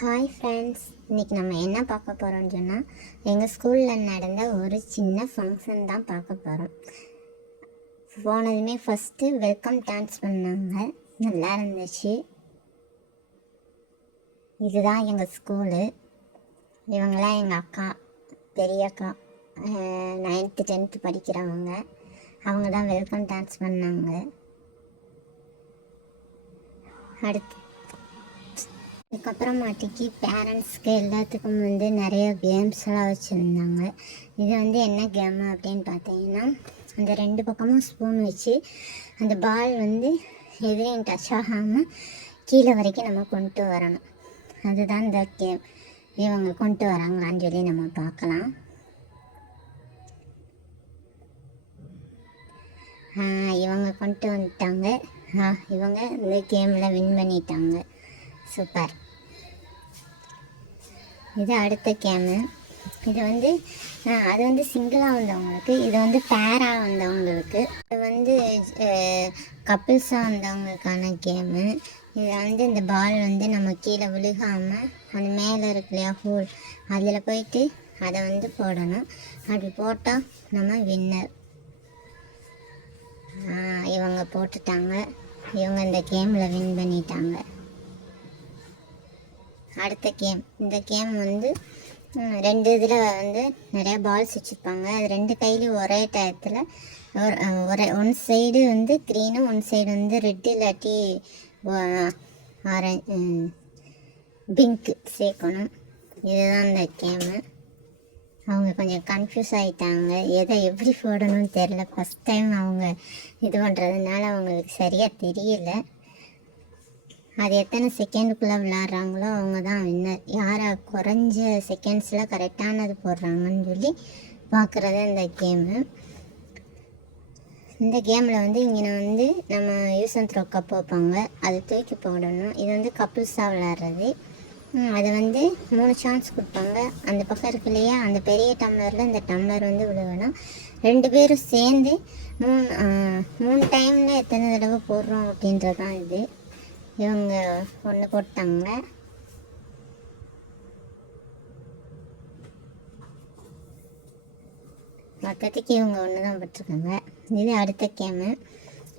Hi friends, இன்றைக்கி நம்ம என்ன பார்க்க போகிறோம்னு சொன்னால் எங்கள் ஸ்கூலில் நடந்த ஒரு சின்ன ஃபங்க்ஷன் தான் பார்க்க போகிறோம். போனதுமே ஃபஸ்ட்டு வெல்கம் டான்ஸ் பண்ணாங்க, நல்லா இருந்துச்சு. இதுதான் எங்கள் ஸ்கூலு. இவங்களாம் எங்கள் அக்கா, பெரிய அக்கா, 9th 10th படிக்கிறவங்க. அவங்க தான் வெல்கம் டான்ஸ் பண்ணாங்க. அடுத்து அதுக்கப்புறமாட்டிக்கு பேரண்ட்ஸ்க்கு எல்லாத்துக்கும் நிறைய கேம்ஸ்லாம் வச்சுருந்தாங்க. இது என்ன கேமு அப்படின்னு பார்த்தீங்கன்னா, அந்த 2 பக்கமும் ஸ்பூன் வச்சு அந்த பால் எதுலேயும் டச் ஆகாமல் கீழே வரைக்கும் நம்ம கொண்டு வரணும். அதுதான் இந்த கேம். இவங்க கொண்டு வராங்களான்னு சொல்லி நம்ம பார்க்கலாம். இவங்க கொண்டு வந்துட்டாங்க. இவங்க இந்த கேமில் வின் பண்ணிட்டாங்க. சூப்பர். இது அடுத்த கேமு. இது அது சிங்கிளாக வந்தவங்களுக்கு, இது பேராக வந்தவங்களுக்கு, இது கப்பிள்ஸாக வந்தவங்களுக்கான கேமு. இது இந்த பால் நம்ம கீழே விழுகாமல் அந்த மேலே இருக்கு இல்லையா ஹோல், அதில் போயிட்டு அதை போடணும். அப்படி போட்டால் நம்ம வின்னர். இவங்க போட்டுட்டாங்க. இவங்க இந்த கேமில் வின் பண்ணிட்டாங்க. அடுத்த கேம். இந்த கேம் 2 இதில் நிறையா பால்ஸ் வச்சுருப்பாங்க. அது 2 கையிலையும் ஒரே டயத்தில் ஒன் சைடு க்ரீனும் ஒன் சைடு ரெட்டு இல்லாட்டி ஆரஞ்சு பிங்க்கு சேர்க்கணும். இதுதான் இந்த கேமு. அவங்க கொஞ்சம் கன்ஃபியூஸ் ஆகிட்டாங்க, எதை எப்படி போடணும்னு தெரில. ஃபஸ்ட் டைம் அவங்க இது பண்ணுறதுனால அவங்களுக்கு சரியாக தெரியல. அது எத்தனை செகண்டுக்குள்ளே விளாட்றாங்களோ அவங்க தான் வின்னர். யாரை குறைஞ்ச செகண்ட்ஸில் கரெக்டானது போடுறாங்கன்னு சொல்லி பார்க்குறது இந்த கேமு. இந்த கேமில் இங்கே நம்ம யூஸ் அண்ட் த்ரோ கப் வைப்பாங்க, அது தூக்கி போடணும். இது கப்புள்ஸாக விளாட்றது. அது 3 சான்ஸ் கொடுப்பாங்க. அந்த பக்கம் இருக்கு இல்லையா, அந்த பெரிய டம்ளரில் இந்த டம்ளர் விழுகணும். 2 பேரும் சேர்ந்து 3 டைமில் எத்தனை தடவை போடுறோம் அப்படின்றது தான் இது. இவங்க 1 போட்டாங்க. மொத்தத்துக்கு இவங்க 1 தான் போட்டிருக்காங்க. இது அடுத்த கேமு.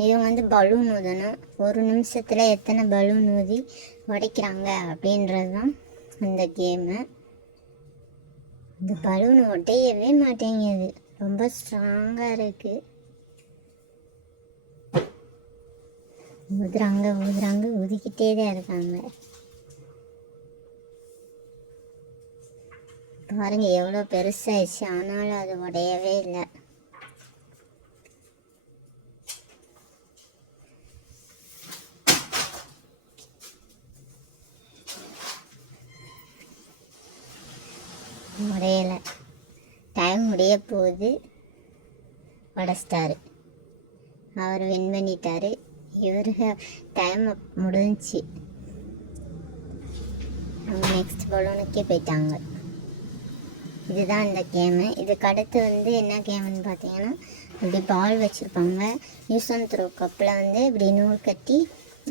இவங்க பலூன் ஊதணும். 1 நிமிஷத்தில் எத்தனை பலூன் ஊதி உடைக்கிறாங்க அப்படின்றது தான் இந்த கேமு. இந்த பலூன் உடையவே மாட்டேங்குது, ரொம்ப ஸ்ட்ராங்காக இருக்குது. ஊதுறாங்க ஊதிக்கிட்டே தான் இருக்காங்க. பாருங்க எவ்வளோ பெருசாகிடுச்சு, ஆனாலும் அது உடையவே இல்லை. உடையலை. டைம் முடிய போகுது. உடைச்சிட்டாரு. அவர் வின் பண்ணிட்டாரு. இவருக்கு டைம் முடிஞ்சிச்சு. அவங்க நெக்ஸ்ட் பலூனுக்கே போயிட்டாங்க. இதுதான் இந்த கேமு. இதுக்கு அடுத்து என்ன கேமுன்னு பார்த்தீங்கன்னா, இப்படி பால் வச்சுருப்பாங்க. யூஸ் அண்ட் த்ரோ கப்பில் இப்படி நூல் கட்டி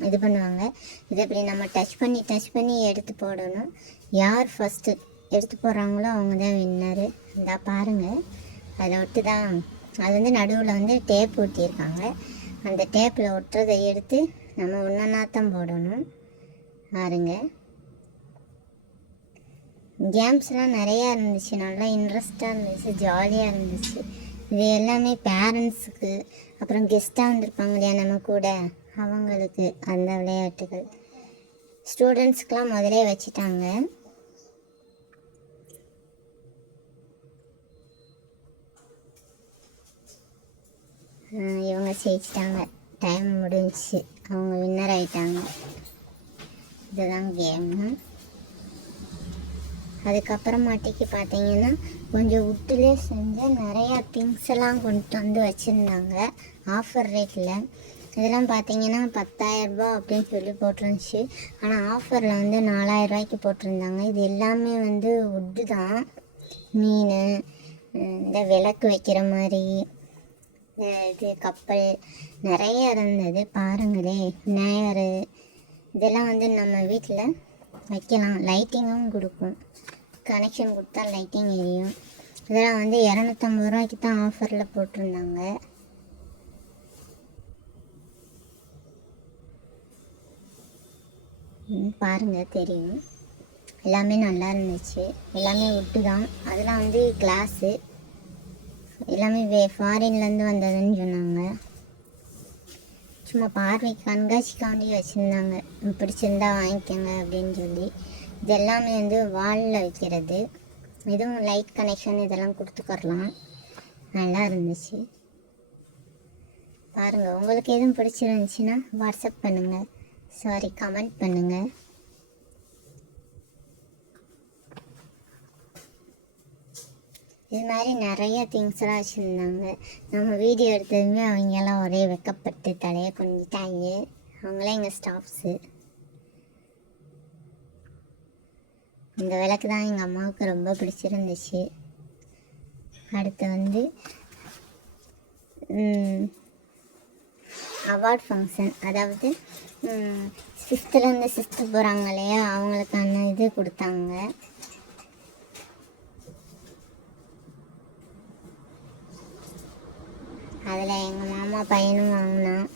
இது பண்ணுவாங்க. இதை இப்படி நம்ம டச் பண்ணி எடுத்து போடணும். யார் ஃபஸ்ட்டு எடுத்து போடுறாங்களோ அவங்க தான் வின்னரு. இந்த பாருங்கள், அதை ஒட்டு தான். அது நடுவில் டேப் ஊட்டியிருக்காங்க. அந்த டேப்பில் ஒட்டுறதை எடுத்து நம்ம ஒன்றாத்தான் போடணும். பாருங்க, கேம்ஸ்லாம் நிறையா இருந்துச்சு, நல்லா இன்ட்ரெஸ்டாக இருந்துச்சு, ஜாலியாக இருந்துச்சு. இது எல்லாமே பேரண்ட்ஸுக்கு, அப்புறம் கெஸ்ட்டாக வந்திருப்பாங்க இல்லையா நம்ம கூட, அவங்களுக்கு அந்த விளையாட்டுகள். ஸ்டூடெண்ட்ஸ்க்கெலாம் முதலே வச்சுட்டாங்க. இவங்க ஜெயிச்சிட்டாங்க. டைம் முடிஞ்சிச்சு, அவங்க வின்னர் ஆகிட்டாங்க. இதுதான் கேமு. அதுக்கப்புறமாட்டிக்கு பார்த்தீங்கன்னா, கொஞ்சம் வுட்டிலே செஞ்ச நிறையா திங்ஸ் எல்லாம் கொண்டு வச்சுருந்தாங்க ஆஃபர் ரேட்டில். இதெல்லாம் பார்த்தீங்கன்னா 10,000 ரூபா அப்படின்னு சொல்லி போட்டிருந்துச்சு. ஆனால் ஆஃபரில் 4,000 ரூபாய்க்கு போட்டிருந்தாங்க. இது எல்லாமே வுட்டு தான். மீன், இந்த விளக்கு வைக்கிற மாதிரி இது கப்பல் நிறைய இருந்தது. பாருங்களே, விநாயகர், இதெல்லாம் நம்ம வீட்டில் வைக்கலாம். லைட்டிங்கும் கொடுக்கும். கனெக்ஷன் கொடுத்தா லைட்டிங் எரியும். இதெல்லாம் வந்து 250 ரூபாய்க்கு தான் ஆஃபரில் போட்டிருந்தாங்க. பாருங்கள் தெரியும். எல்லாமே நல்லா இருந்துச்சு. எல்லாமே விட்டு தான். அதெல்லாம் வந்து கிளாஸு எல்லாமே ஃபாரின்லேருந்து வந்ததுன்னு சொன்னாங்க. சும்மா பார்வைக்கு கண்காட்சிக்காண்டி வச்சுருந்தாங்க. பிடிச்சிருந்தா வாங்கிக்கோங்க அப்படின்னு சொல்லி. இது எல்லாமே வந்து வாலில் வைக்கிறது. இதுவும் லைட் கனெக்ஷன் இதெல்லாம் கொடுத்துக்கரலாம். நல்லா இருந்துச்சு. பாருங்கள், உங்களுக்கு எதுவும் பிடிச்சிருந்துச்சின்னா வாட்ஸ்அப் பண்ணுங்கள், கமெண்ட் பண்ணுங்கள். இது மாதிரி நிறைய திங்ஸ்லாம் வச்சுருந்தாங்க. நம்ம வீடியோ எடுத்ததுமே அவங்கெல்லாம் ஒரே வெக்கப்பட்டு தலையை குனிஞ்சிட்டாங்க. அவங்களாம் எங்கள் ஸ்டாஃப்ஸு. இந்த விளக்கு தான் எங்கள் அம்மாவுக்கு ரொம்ப பிடிச்சிருந்துச்சு. அடுத்து வந்து அவார்ட் ஃபங்க்ஷன், அதாவது 5th-லேருந்து 6th போகிறாங்க இல்லையா, அவங்களுக்கான இது கொடுத்தாங்க. அதில் எங்கள் மாமா பையனும் வாங்கினான்.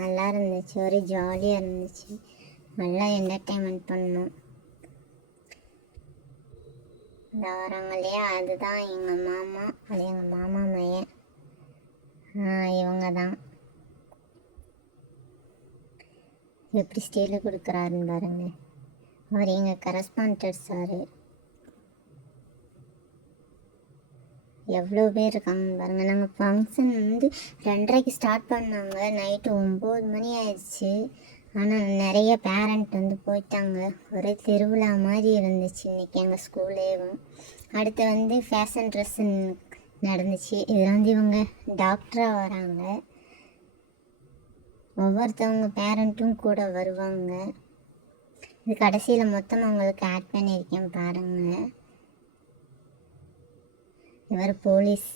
நல்லா இருந்துச்சு. ஒரு ஜாலியாக இருந்துச்சு. நல்லா என்டர்டெயின்மெண்ட் பண்ணோம். இந்த வராங்க இல்லையா, அதுதான் எங்கள் மாமா. அது எங்கள் மாமா மையன். இவங்க தான். எப்படி ஸ்டீலில் கொடுக்குறாருன்னு பாருங்கள். அவர் எங்கள் கரஸ்பாண்டட் சார். எவ்வளோ பேர் இருக்காங்க பாருங்கள். நாங்கள் ஃபங்க்ஷன் வந்து 2:30க்கு ஸ்டார்ட் பண்ணாங்க. நைட்டு 9 மணி ஆயிடுச்சு. ஆனால் நிறைய பேரண்ட் வந்து போயிட்டாங்க. ஒரே திருவிழா மாதிரி இருந்துச்சு இன்றைக்கி எங்கள் ஸ்கூலேயும். அடுத்து வந்து ஃபேஷன் ட்ரெஸ்ஸு நடந்துச்சு. இதில் வந்து இவங்க டாக்டராக வராங்க. ஒவ்வொருத்தவங்க பேரண்ட்டும் கூட வருவாங்க. இது கடைசியில் மொத்தம் அவங்களுக்கு ஆட் பண்ணியிருக்கேன் பாருங்கள். இவர் போலீஸ்.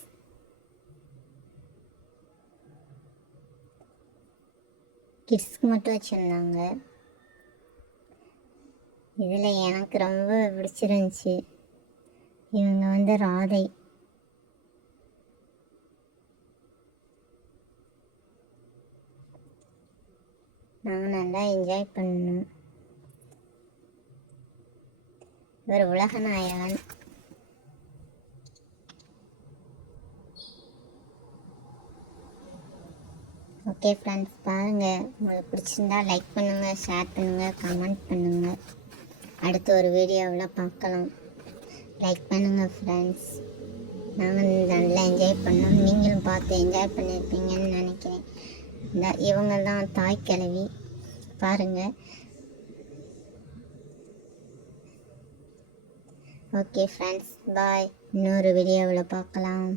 கிட்ஸ்க்கு மட்டும் வச்சுருந்தாங்க. இதில் எனக்கு ரொம்ப பிடிச்சிருந்துச்சி. இவங்க வந்து ராதை. நாங்கள் நல்லா என்ஜாய் பண்ணோம். இவர் உலகநாயகன். ஓகே ஃப்ரெண்ட்ஸ், பாருங்கள். உங்களுக்கு பிடிச்சிருந்தா லைக் பண்ணுங்கள், ஷேர் பண்ணுங்கள், கமெண்ட் பண்ணுங்கள். அடுத்த ஒரு வீடியோவில் பார்க்கலாம். லைக் பண்ணுங்கள் ஃப்ரெண்ட்ஸ். நாங்கள் நல்லா என்ஜாய் பண்ணோம். நீங்களும் பார்த்து என்ஜாய் பண்ணியிருப்பீங்கன்னு நினைக்கிறேன். இவங்க தான் தாய் கிழவி. பாருங்கள். ஓகே ஃப்ரெண்ட்ஸ், பாய். இன்னொரு வீடியோவில் பார்க்கலாம்.